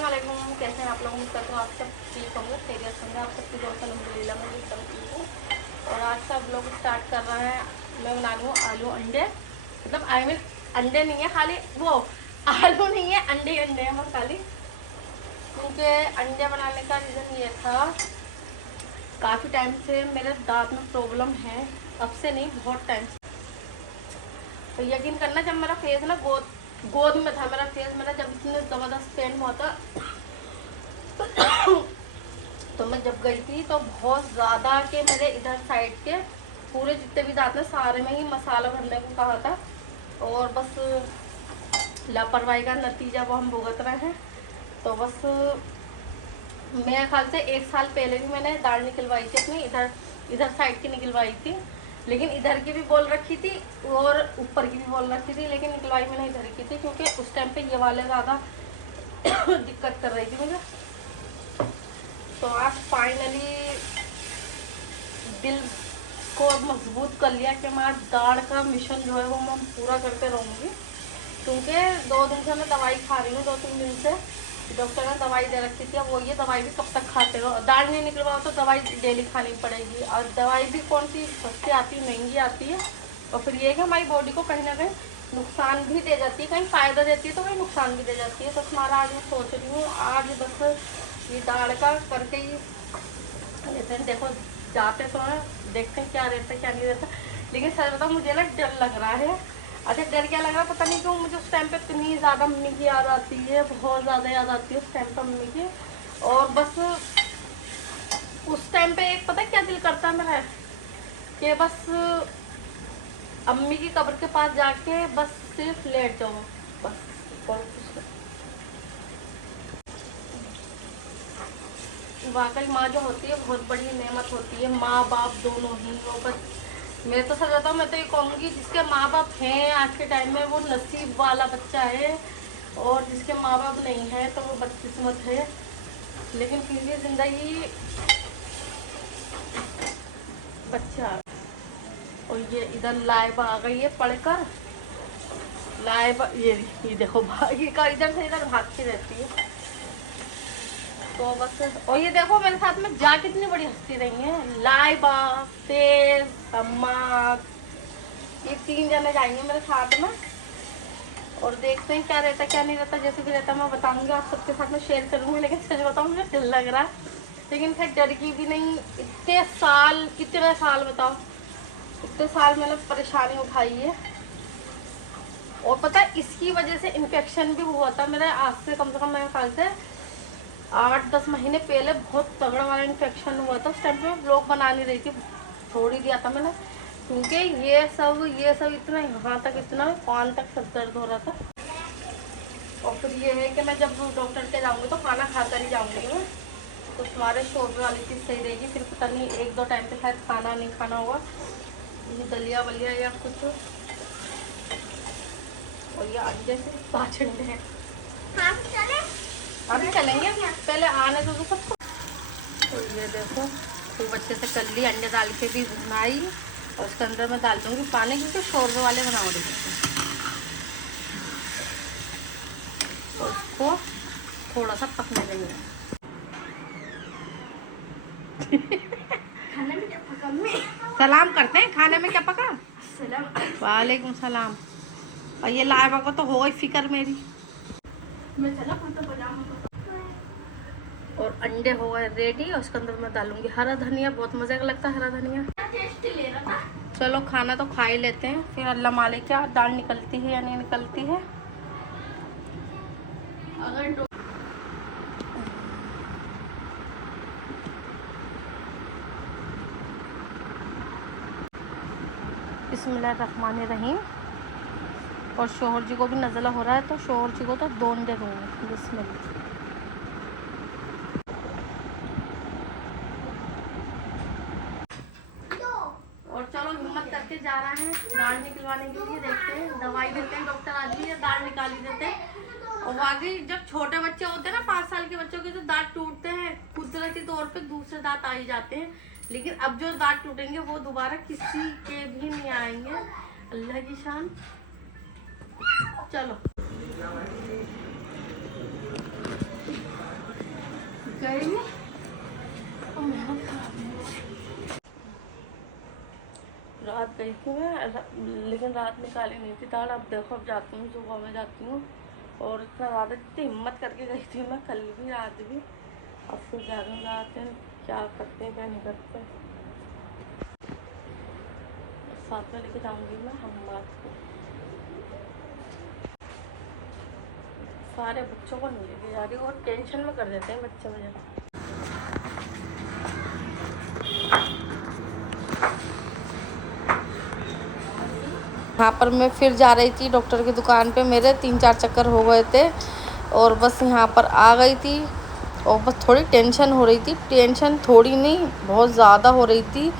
अस्सलाम वालेकुम। कैसे हैं आप लोग? उम्मीद करते हैं आप सब ठीक होंगे, खैरियत होंगे। आप सबकी दोस्त अल्हम्दुलिल्लाह मैं एकदम ठीक हूँ। और आज सब लोग स्टार्ट कर रहे हैं। मैं बना रही हूँ आलू अंडे, मतलब आई मीन अंडे नहीं है खाली, वो आलू नहीं है, अंडे अंडे हैं बस खाली। क्योंकि अंडे बनाने का रीज़न ये था, काफ़ी टाइम से मेरे दांत में प्रॉब्लम है, अब से नहीं बहुत टाइम से। तो यकीन करना, जब मेरा फेस ना गोद में था, मेरा फेस मेरा जब इतने ज़बरदस्त पेन हुआ था तो मैं जब गई थी तो बहुत ज़्यादा के मेरे इधर साइड के पूरे जितने भी दांत हैं सारे में ही मसाला भरने को कहा था। और बस लापरवाही का नतीजा वो हम भुगत रहे हैं। तो बस मेरे ख्याल से 1 साल पहले भी मैंने दाढ़ निकलवाई थी अपनी, इधर साइड की निकलवाई थी, लेकिन इधर की भी बोल रखी थी और ऊपर की भी बोल रखी थी, लेकिन निकलवाई मैंने इधर की थी क्योंकि उस टाइम पे ये वाले ज़्यादा दिक्कत कर रही थी मुझे। तो आज फाइनली दिल को मजबूत कर लिया कि मैं आज दाढ़ का मिशन जो है वो मैं पूरा करके रहूँगी। क्योंकि 2 दिन से मैं दवाई खा रही हूँ, 2-3 दिन से डॉक्टर ने दवाई दे रखी थी। अब वो ये दवाई भी कब तक खाते रहो, दाढ़ नहीं निकलवाओ तो दवाई डेली खानी पड़ेगी। और दवाई भी कौन सी सस्ती आती है, महंगी आती है। और फिर ये है कि हमारी बॉडी को कहीं ना कहीं नुकसान भी दे जाती है, कहीं फ़ायदा देती है तो कहीं नुकसान भी दे जाती है। तो तुम्हारा आज मैं सोच रही हूँ आज बस ये दाढ़ का करके ही लेते हैं। देखो जाते तो हैं, देखते हैं क्या रहता है क्या नहीं रहता। लेकिन सच बताओ मुझे ना डर लग रहा है। अच्छा डर क्या लग रहा है पता नहीं क्यों, मुझे उस टाइम पे इतनी ज़्यादा मम्मी की याद आती है, बहुत ज़्यादा याद आती है उस टाइम पर मम्मी की। और बस उस टाइम पे एक पता क्या दिल करता है मेरा, कि बस अम्मी की कब्र के पास जाके बस सिर्फ लेट जाओ बस, और कुछ नहीं। वाकई माँ जो होती है बहुत बड़ी नेमत होती है, माँ बाप दोनों ही। वो बस मैं तो सच बताऊँ, मैं तो ये कहूँगी जिसके माँ बाप हैं आज के टाइम में वो नसीब वाला बच्चा है, और जिसके माँ बाप नहीं है तो वो बदकिस्मत है। लेकिन फिर भी ज़िंदगी बच्चा। और ये इधर लाइव आ गई है पढ़कर, लाइव ये देखो भागी का इधर से इधर भागती रहती है। तो बस, और ये देखो मेरे साथ में जा कितनी बड़ी हंसती रही है, लाइबा, तेज, अम्मा, ये 3 जने जाएंगे मेरे साथ में। और देखते हैं क्या रहता क्या नहीं रहता, जैसे भी रहता मैं बताऊंगी, आप सबके साथ में शेयर करूंगी। लेकिन सच बताऊँ मुझे डर लग रहा है, लेकिन खैर डर की भी नहीं। इतने साल, कितने साल बताओ, इतने साल मैंने परेशानी उठाई है। और पता है इसकी वजह से इन्फेक्शन भी हुआ था मेरे, आज से कम से कम मेरे ख्याल से 8-10 महीने पहले बहुत तगड़ा वाला इन्फेक्शन हुआ था। उस टाइम पे मैं ब्लॉग बना नहीं रही थी, छोड़ ही दिया था मैंने, क्योंकि ये सब इतना यहाँ तक, इतना कान तक सब दर्द हो रहा था। और फिर ये है कि मैं जब डॉक्टर के जाऊँगी तो खाना खाकर ही जाऊँगी मैं, तो तुम्हारे शोरबे वाली चीज़ सही रहेगी। फिर पता नहीं 1-2 टाइम पे शायद खाना नहीं खाना होगा, दलिया वलिया या कुछ। और ये अंडे से 5 अंडे हैं। अभी चलेंगे, पहले आने दो सबको। तो ये देखो खूब अच्छे से कर ली, अंडे डाल के भी बनाई, और उसके अंदर मैं डाल दूँगी पानी, क्योंकि शोरबे वाले बना रही हूँ। और उसको थोड़ा सा पकने देंगे। सलाम करते हैं, खाने में क्या पका? वालेकुम सलाम। और ये लाइबा को तो हो गई फिक्र मेरी। मैं चला और अंडे हो गए रेडी, और उसके अंदर मैं डालूंगी हरा धनिया, बहुत मज़े का लगता है हरा धनिया। चलो खाना तो खा ही लेते हैं, फिर अल्लाह मालिक क्या दाल निकलती है या नहीं निकलती है। अगर बिस्मिल्लाहिर्रहमानिर्रहीम। और शोहर जी को भी नज़ला हो रहा है, तो शोहर जी को तो 2 अंडे दूँगी। बिस्मिल्लाह। और चलो हिम्मत करके जा रहे हैं दाढ़ निकलवाने के लिए, देखते हैं, दवाई देते हैं डॉक्टर, आज भी दाढ़ निकाल ही देते हैं। और वाकई जब छोटे बच्चे होते हैं ना, 5 साल के बच्चों के जो दांत टूटते हैं कुदरती तौर पे दूसरे दांत आ ही जाते हैं, लेकिन अब जो दांत टूटेंगे वो दोबारा किसी के भी नहीं आएंगे, अल्लाह की शान। चलो गई रात गई थी मैं, लेकिन रात निकाली नहीं थी दाल। अब देखो, अब जाती हूँ, सुबह में जाती हूँ। और इतना ज़्यादा इतनी हिम्मत करके गई थी मैं, कल भी आज भी। अब फिर जा रही हूँ रात में, क्या करते हैं क्या नहीं करते। साथ में लेके जाऊँगी मैं हममाद को। सारे बच्चों को नहीं लेके जा रही, और टेंशन में कर देते हैं बच्चे मुझे। यहाँ पर मैं फिर जा रही थी डॉक्टर की दुकान पे, मेरे 3-4 चक्कर हो गए थे और बस यहाँ पर आ गई थी। और बस थोड़ी टेंशन हो रही थी, टेंशन थोड़ी नहीं बहुत ज़्यादा हो रही थी।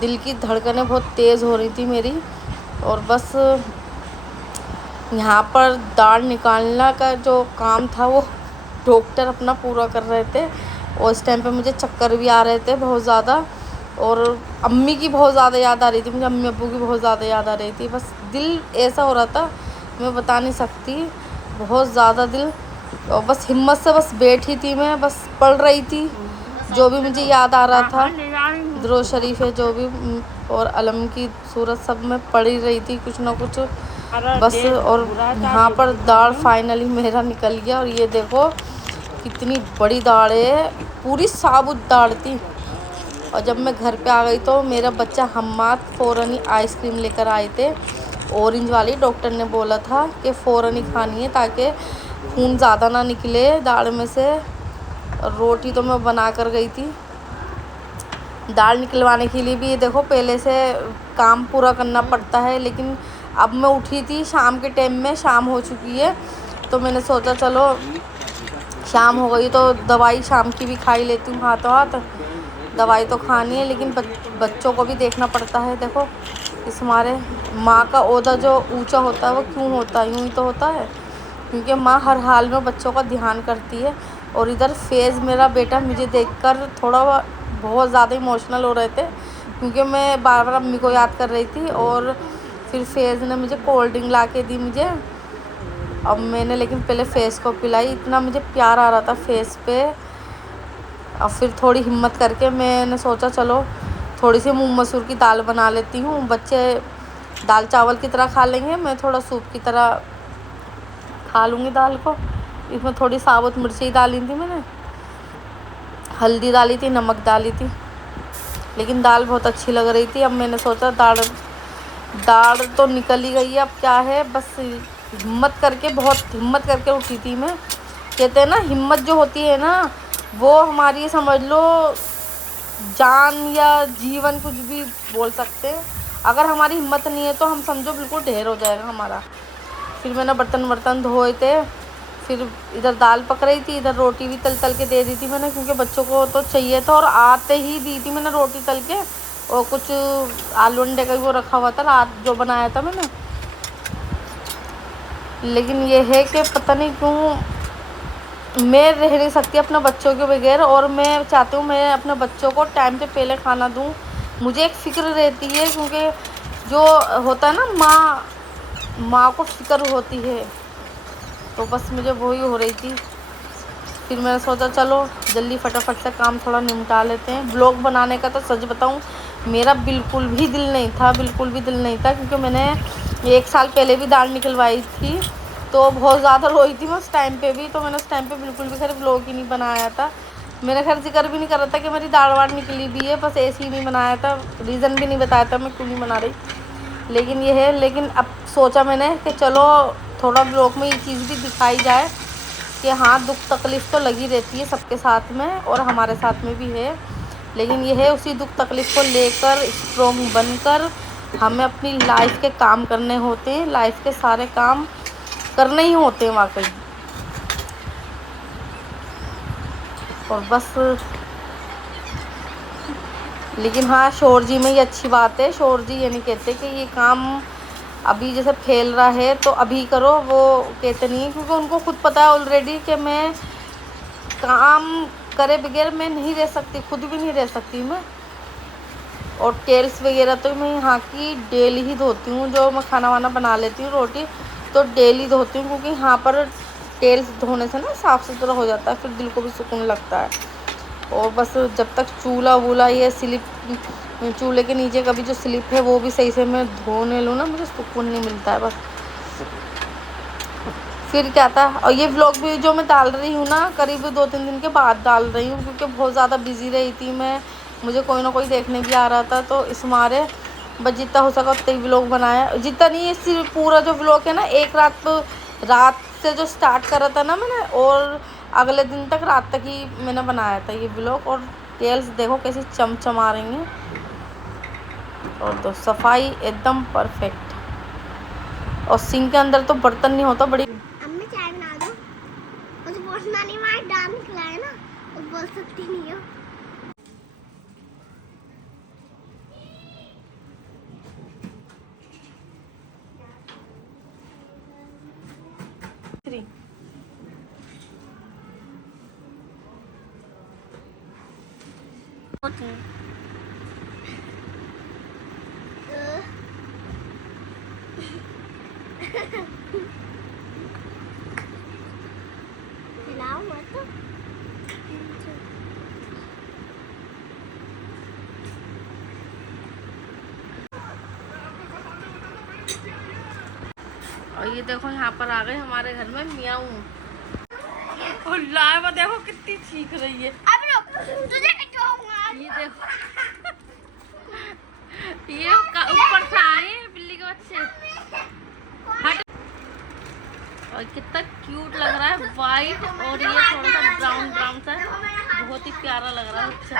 दिल की धड़कनें बहुत तेज़ हो रही थी मेरी। और बस यहाँ पर दाढ़ निकालना का जो काम था वो डॉक्टर अपना पूरा कर रहे थे। और इस टाइम पे मुझे चक्कर भी आ रहे थे बहुत ज़्यादा, और अम्मी की बहुत ज़्यादा याद आ रही थी मुझे, अम्मी अब्बू की बहुत ज़्यादा याद आ रही थी। बस दिल ऐसा हो रहा था, मैं बता नहीं सकती, बहुत ज़्यादा दिल। और बस हिम्मत से बस बैठी थी मैं, बस पढ़ रही थी जो भी मुझे याद आ रहा था, दुरूद शरीफ है जो भी, और अलम की सूरत सब में पढ़ ही रही थी कुछ ना कुछ बस। और यहाँ पर दाढ़ फाइनली मेरा निकल गया। और ये देखो कितनी बड़ी दाढ़ है, पूरी साबुत दाढ़ थी। और जब मैं घर पे आ गई तो मेरा बच्चा हम्माद फ़ौरन ही आइसक्रीम लेकर आए थे, ऑरेंज वाली। डॉक्टर ने बोला था कि फ़ौरन ही खानी है ताकि खून ज़्यादा ना निकले दाढ़ में से। और रोटी तो मैं बना कर गई थी। दाढ़ निकलवाने के लिए भी ये देखो पहले से काम पूरा करना पड़ता है, लेकिन अब मैं उठी थी शाम के टाइम में, शाम हो चुकी है, तो मैंने सोचा चलो शाम हो गई तो दवाई शाम की भी खा ही लेती हूँ हाथों हाथ। दवाई तो खानी है, लेकिन बच्चों को भी देखना पड़ता है। देखो इस हमारे माँ का ओहदा जो ऊंचा होता है वो क्यों होता है, यूँ ही तो होता है, क्योंकि माँ हर हाल में बच्चों का ध्यान करती है। और इधर फेज़ मेरा बेटा मुझे देखकर थोड़ा बहुत ज़्यादा इमोशनल हो रहे थे, क्योंकि मैं बार बार अम्मी को याद कर रही थी। और फिर फेज़ ने मुझे कोल्ड ड्रिंक ला के दी मुझे। अब मैंने लेकिन पहले फेस को पिलाई, इतना मुझे प्यार आ रहा था फेस पे। अब फिर थोड़ी हिम्मत करके मैंने सोचा चलो थोड़ी सी मूंग मसूर की दाल बना लेती हूँ, बच्चे दाल चावल की तरह खा लेंगे, मैं थोड़ा सूप की तरह खा लूँगी दाल को। इसमें थोड़ी साबुत मिर्ची डाली थी मैंने, हल्दी डाली थी, नमक डाली थी, लेकिन दाल बहुत अच्छी लग रही थी। अब मैंने सोचा दाढ़ तो निकल ही गई है, अब क्या है, बस हिम्मत करके, बहुत हिम्मत करके उठी थी मैं। कहते हैं ना हिम्मत जो होती है ना वो हमारी, समझ लो, जान या जीवन कुछ भी बोल सकते हैं। अगर हमारी हिम्मत नहीं है तो हम समझो बिल्कुल ढेर हो जाएगा हमारा। फिर मैंने बर्तन धोए थे, फिर इधर दाल पक रही थी, इधर रोटी भी तल के दे दी थी मैंने, क्योंकि बच्चों को तो चाहिए था। और आते ही दी थी मैंने रोटी तल के, और कुछ आलू अंडे का भी वो रखा हुआ था रात जो बनाया था मैंने। लेकिन ये है कि पता नहीं क्यों मैं रह नहीं सकती अपने बच्चों के बगैर, और मैं चाहती हूँ मैं अपने बच्चों को टाइम से पहले खाना दूँ। मुझे एक फ़िक्र रहती है, क्योंकि जो होता है ना माँ को फ़िक्र होती है, तो बस मुझे वही हो रही थी। फिर मैंने सोचा चलो जल्दी फटाफट से काम थोड़ा निपटा लेते हैं। ब्लॉग बनाने का तो सच बताऊँ मेरा बिल्कुल भी दिल नहीं था, बिल्कुल भी दिल नहीं था, क्योंकि मैंने 1 साल पहले भी दाढ़ निकलवाई थी तो बहुत ज़्यादा रोई थी मैं उस टाइम पे भी। तो मैंने उस टाइम पे बिल्कुल भी खैर ब्लॉग ही नहीं बनाया था। मैंने खैर जिक्र भी नहीं कर रहा था कि मेरी दाढ़ वाड़ निकली भी है, बस ऐसे ही नहीं बनाया था, रीज़न भी नहीं बताया था मैं क्यों नहीं बना रही। लेकिन ये है, लेकिन अब सोचा मैंने कि चलो थोड़ा ब्लॉग में ये चीज़ भी दिखाई जाए कि हाँ दुख तकलीफ़ तो लगी रहती है सबके साथ में, और हमारे साथ में भी है। लेकिन ये है उसी दुख तकलीफ़ को लेकर स्ट्रॉन्ग बनकर हमें अपनी लाइफ के काम करने होते हैं, लाइफ के सारे काम करने ही होते हैं वाकई। और बस लेकिन हाँ शौहर जी में ये अच्छी बात है, शौहर जी ये नहीं कहते कि ये काम अभी जैसे फैल रहा है तो अभी करो, वो कहते नहीं है, क्योंकि उनको खुद पता है ऑलरेडी कि मैं काम करे बगैर मैं नहीं रह सकती, खुद भी नहीं रह सकती मैं। और टेल्स वगैरह तो मैं यहाँ की डेली ही धोती हूँ, जो मैं खाना वाना बना लेती हूँ, रोटी तो डेली धोती हूँ, क्योंकि यहाँ पर टेल्स धोने से ना साफ़ सुथरा हो जाता है, फिर दिल को भी सुकून लगता है। और बस जब तक चूल्हा वूल्हा ये स्लिप, चूल्हे के नीचे का भी जो स्लिप है वो भी सही से मैं धोने लूँ ना, मुझे सुकून नहीं मिलता है बस। फिर क्या था, और ये व्लॉग भी जो मैं डाल रही हूँ ना, करीब 2-3 दिन के बाद डाल रही हूँ, क्योंकि बहुत ज़्यादा बिजी रही थी मैं, मुझे कोई ना कोई देखने भी आ रहा था, तो इस मारे बस जितना हो सका उतना ही व्लॉग बनाया। जितना नहीं, सिर्फ पूरा जो व्लॉग है ना, एक रात से जो स्टार्ट करा था ना मैंने, और अगले दिन तक रात तक ही मैंने बनाया था ये व्लॉग। और टेल्स देखो कैसी चमचमा रही हैं, और तो सफाई एकदम परफेक्ट। और सिंक के अंदर तो बर्तन नहीं होता, बड़ी अम्मी चाय बना दो, मुझे बोलना नहीं, वहाँ डाल खिलाए ना, वो बोल सकती नहीं हो। खिलाओ मत। और ये देखो यहाँ पर आ गए हमारे घर में मियाऊ, और लाइव देखो कितनी चीख रही है। अब रुक, तुझे कटवाऊंगा। ये देखो ये ऊपर से आए हैं बिल्ली के बच्चे। हट। और कितना क्यूट लग रहा है, वाइट और ये थोड़ा सा ब्राउन ब्राउन सा, बहुत ही प्यारा लग रहा है बच्चा।